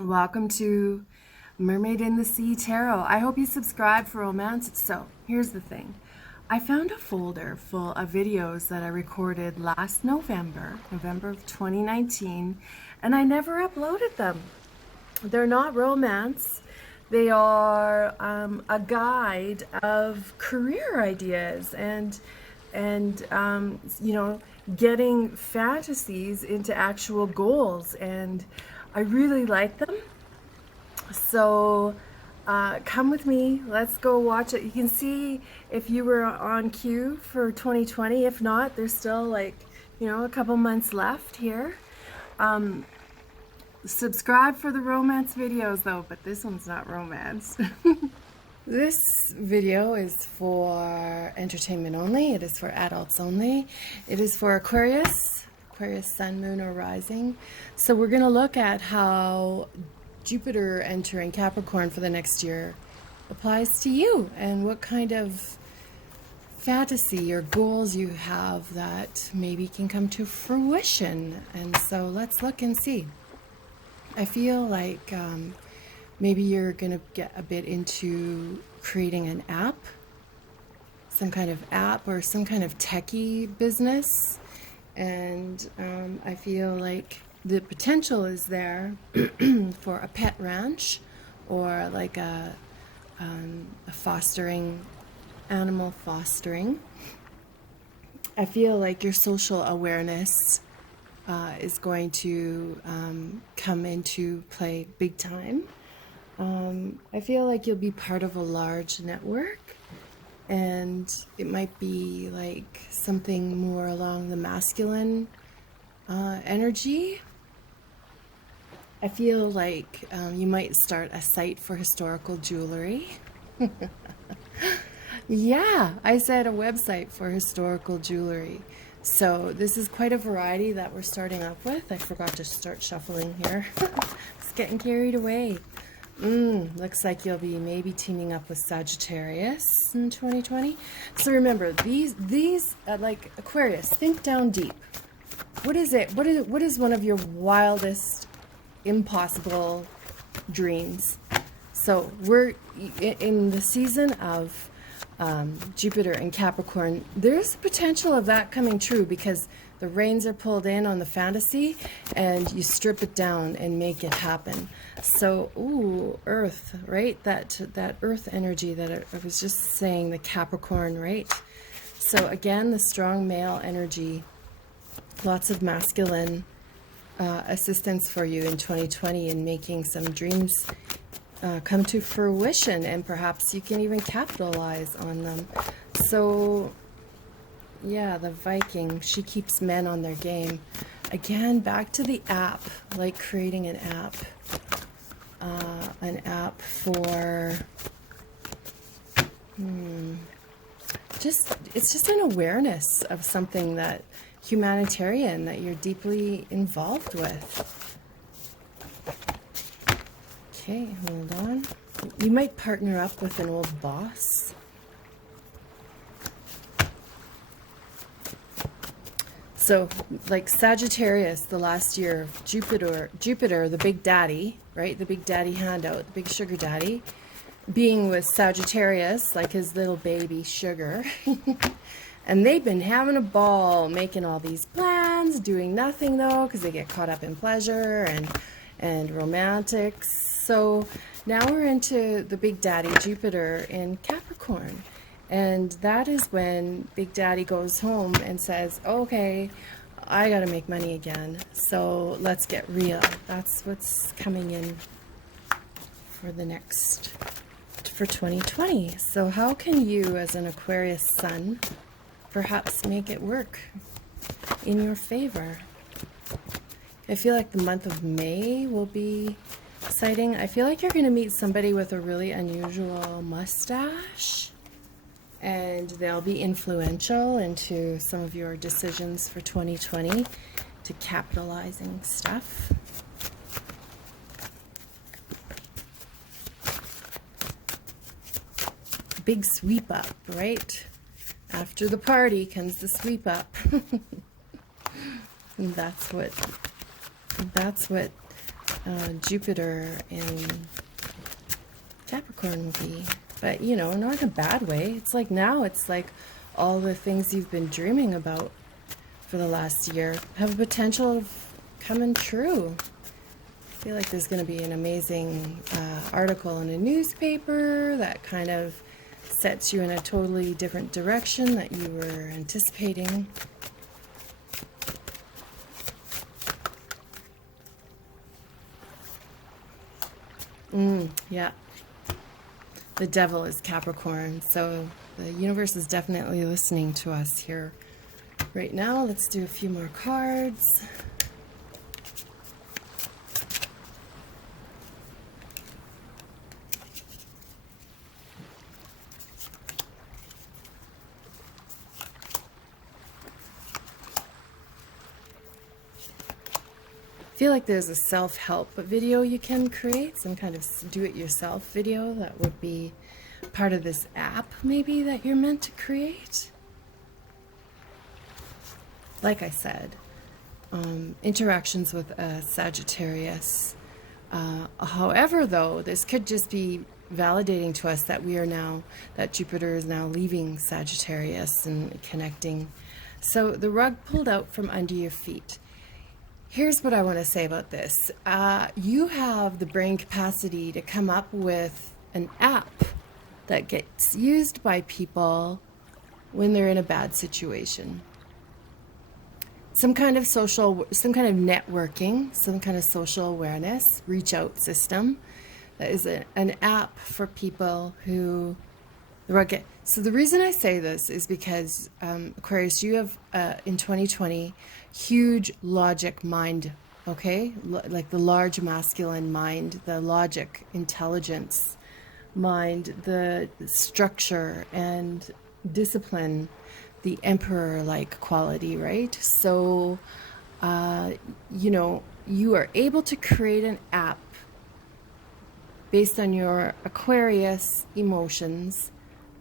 Welcome to Mermaid in the Sea Tarot. I hope you subscribe for romance. So here's the thing. I found a folder full of videos that I recorded last November of 2019, and I never uploaded them. They're not romance. They are a guide of career ideas and getting fantasies into actual goals, and I really like them. So come with me, let's go watch it. You can see if you were on cue for 2020. If not, there's still a couple months left here. Subscribe for the romance videos though, but this one's not romance. This video is for entertainment only. It is for adults only. It is for Aquarius sun, moon, or rising. So we're going to look at how Jupiter entering Capricorn for the next year applies to you, and what kind of fantasy or goals you have that maybe can come to fruition. And so let's look and see. I feel like maybe you're going to get a bit into creating an app, some kind of app or some kind of techie business. And I feel like the potential is there for a pet ranch, or like a fostering, animal fostering. I feel like your social awareness is going to come into play big time. I feel like you'll be part of a large network, and it might be like something more along the masculine energy. I feel like you might start a site for historical jewelry. Yeah, I said a website for historical jewelry. So this is quite a variety that we're starting up with. I forgot to start shuffling here. It's getting carried away. Looks like you'll be maybe teaming up with Sagittarius in 2020. So remember, these like Aquarius, think down deep. What is it? What is one of your wildest, impossible dreams? So we're in the season of Jupiter and Capricorn. There's the potential of that coming true, because the reins are pulled in on the fantasy and you strip it down and make it happen. So, ooh, Earth, right? That Earth energy that I was just saying, the Capricorn, right? So again, the strong male energy, lots of masculine assistance for you in 2020 in making some dreams come to fruition, and perhaps you can even capitalize on them. So yeah, the Viking, she keeps men on their game. Again, back to the app, like creating an app for it's just an awareness of something that humanitarian that you're deeply involved with. Okay, hold on. You might partner up with an old boss. So, like Sagittarius, the last year, Jupiter, the big daddy, right? The big daddy handout, the big sugar daddy, being with Sagittarius, like his little baby sugar. And they've been having a ball, making all these plans, doing nothing though, because they get caught up in pleasure and romantics. So now we're into the big daddy Jupiter in Capricorn. And that is when Big Daddy goes home and says, okay, I got to make money again. So let's get real. That's what's coming in for for 2020. So how can you, as an Aquarius sun, perhaps make it work in your favor? I feel like the month of May will be exciting. I feel like you're going to meet somebody with a really unusual mustache, and they'll be influential into some of your decisions for 2020 to capitalizing stuff. Big sweep up, right? After the party comes the sweep up. And that's what Jupiter in Capricorn will be. But, you know, not in a bad way. It's like now, it's like all the things you've been dreaming about for the last year have a potential of coming true. I feel like there's going to be an amazing article in a newspaper that kind of sets you in a totally different direction that you were anticipating. Yeah. The devil is Capricorn, so the universe is definitely listening to us here right now. Let's do a few more cards. I feel like there's a self-help video you can create, some kind of do-it-yourself video that would be part of this app maybe that you're meant to create. Like I said, interactions with Sagittarius. However, though, this could just be validating to us that that Jupiter is now leaving Sagittarius and connecting. So the rug pulled out from under your feet. Here's what I want to say about this. You have the brain capacity to come up with an app that gets used by people when they're in a bad situation. Some kind of networking, some kind of social awareness, reach out system. That is an app for people who So the reason I say this is because, Aquarius, you have, in 2020, huge logic mind, okay? Like the large masculine mind, the logic, intelligence mind, the structure and discipline, the emperor-like quality, right? So, you know, you are able to create an app based on your Aquarius emotions,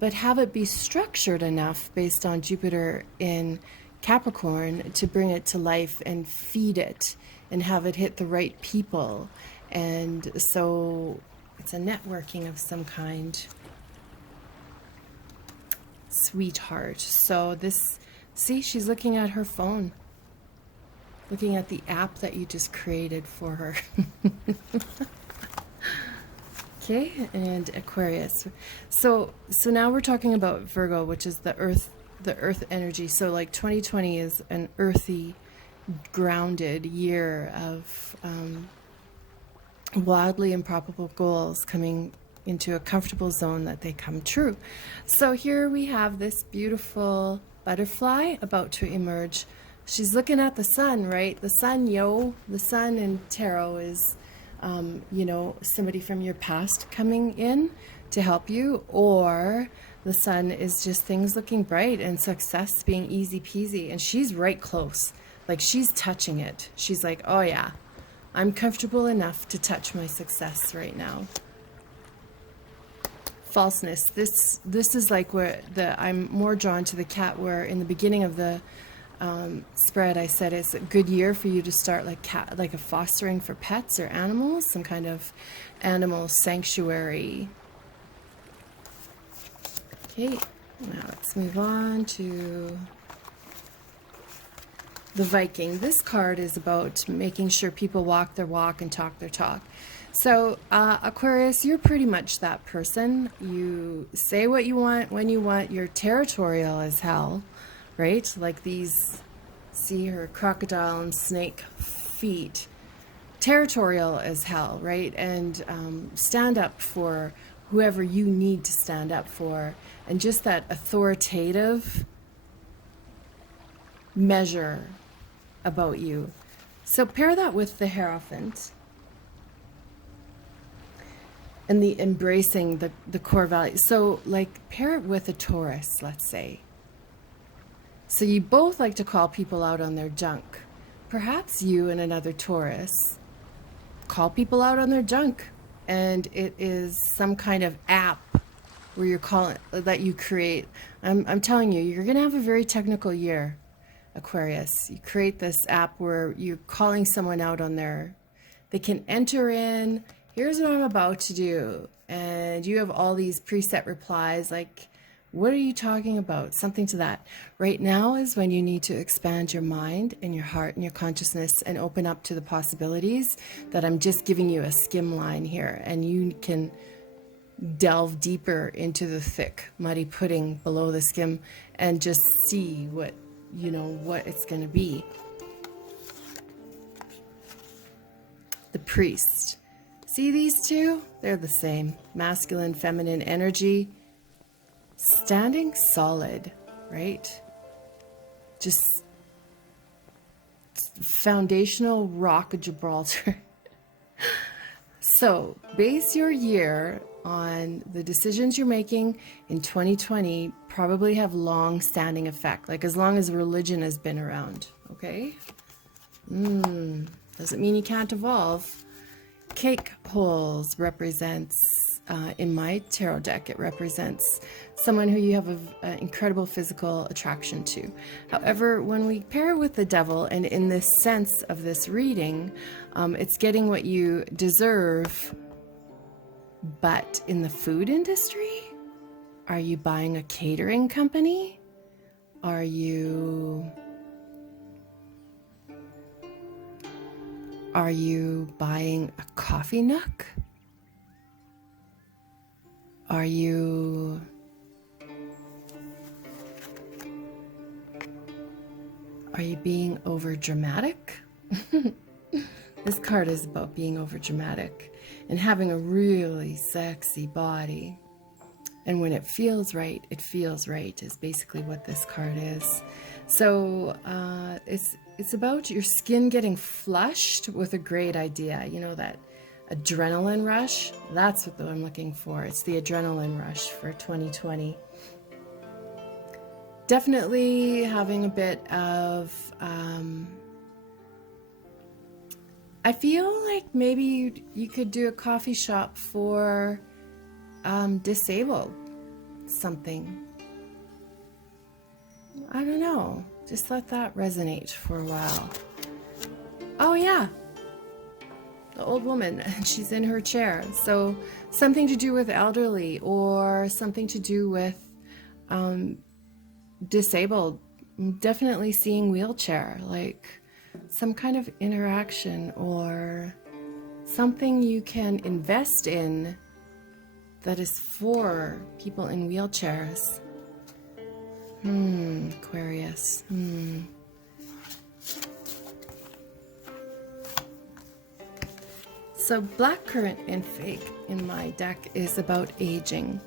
but have it be structured enough based on Jupiter in Capricorn to bring it to life and feed it and have it hit the right people. And so it's a networking of some kind. Sweetheart. So this, see, she's looking at her phone, looking at the app that you just created for her. Okay, and Aquarius. So now we're talking about Virgo, which is the earth energy. So like 2020 is an earthy, grounded year of wildly improbable goals coming into a comfortable zone that they come true. So here we have this beautiful butterfly about to emerge. She's looking at the sun, right? The sun, the sun in tarot is you know, somebody from your past coming in to help you, or the sun is just things looking bright and success being easy peasy, and she's right close, like she's touching it. She's like, oh yeah, I'm comfortable enough to touch my success right now. Falseness. This is like where I'm more drawn to the cat, where in the beginning of the spread I said it's a good year for you to start like a fostering for pets or animals, some kind of animal sanctuary. Okay, now let's move on to the Viking. This card is about making sure people walk their walk and talk their talk. So Aquarius, you're pretty much that person. You say what you want when you want. You're territorial as hell, right? Like these, see her crocodile and snake feet. Territorial as hell, right? And stand up for whoever you need to stand up for. And just that authoritative measure about you. So pair that with the Hierophant and the embracing the core values. So like pair it with a Taurus, let's say. So you both like to call people out on their junk. Perhaps you and another Taurus call people out on their junk, and it is some kind of app where you're calling that you create. I'm telling you, you're gonna have a very technical year, Aquarius. You create this app where you're calling someone out on their They can enter in, here's what I'm about to do. And you have all these preset replies like, what are you talking about? Something to that. Right now is when you need to expand your mind and your heart and your consciousness and open up to the possibilities that I'm just giving you a skim line here. And you can delve deeper into the thick, muddy pudding below the skim and just see what, you know, what it's going to be. The priest. See these two? They're the same. Masculine, feminine energy. Standing solid, right? Just foundational rock of Gibraltar. So base your year on the decisions you're making in 2020 probably have long-standing effect, like as long as religion has been around, okay? Doesn't mean you can't evolve. Cake holes represents, in my tarot deck, it represents someone who you have an incredible physical attraction to. However, when we pair it with the devil, and in this sense of this reading, it's getting what you deserve, but in the food industry? Are you buying a catering company? Are you buying a coffee nook? Are you being over dramatic? This card is about being over dramatic and having a really sexy body. And when it feels right is basically what this card is. So it's about your skin getting flushed with a great idea. You know, that adrenaline rush? That's what I'm looking for. It's the adrenaline rush for 2020. Definitely having a bit of... I feel like maybe you could do a coffee shop for disabled something. I don't know. Just let that resonate for a while. Oh yeah, the old woman, she's in her chair. So something to do with elderly or something to do with disabled. I'm definitely seeing wheelchair, like some kind of interaction or something you can invest in that is for people in wheelchairs. Aquarius. So blackcurrant and fake in my deck is about aging.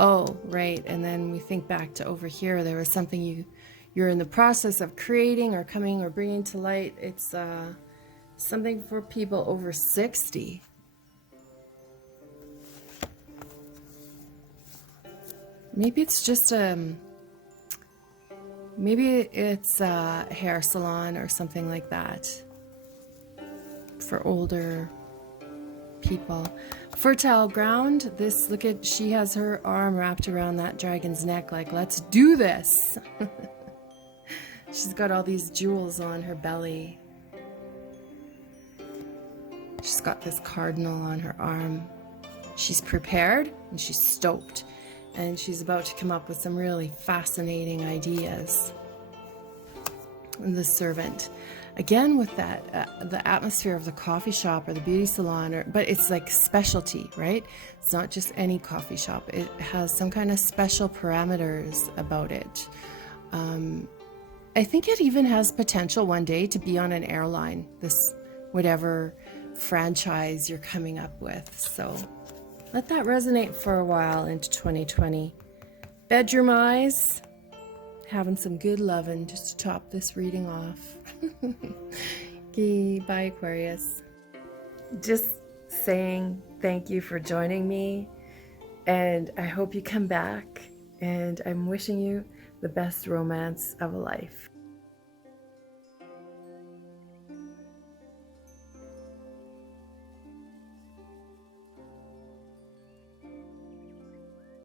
Oh, right. And then we think back to over here, there was something you're in the process of creating or coming or bringing to light. It's something for people over 60. Maybe it's just maybe it's a hair salon or something like that for older people. Fertile ground. This, look at, she has her arm wrapped around that dragon's neck like, let's do this. She's got all these jewels on her belly. She's got this cardinal on her arm. She's prepared and she's stoked. And she's about to come up with some really fascinating ideas. And the servant. Again, with that, the atmosphere of the coffee shop or the beauty salon, but it's like specialty, right? It's not just any coffee shop. It has some kind of special parameters about it. I think it even has potential one day to be on an airline, this whatever franchise you're coming up with. So let that resonate for a while into 2020. Bedroom eyes, having some good loving just to top this reading off. Okay, bye Aquarius. Just saying thank you for joining me, and I hope you come back, and I'm wishing you the best romance of a life.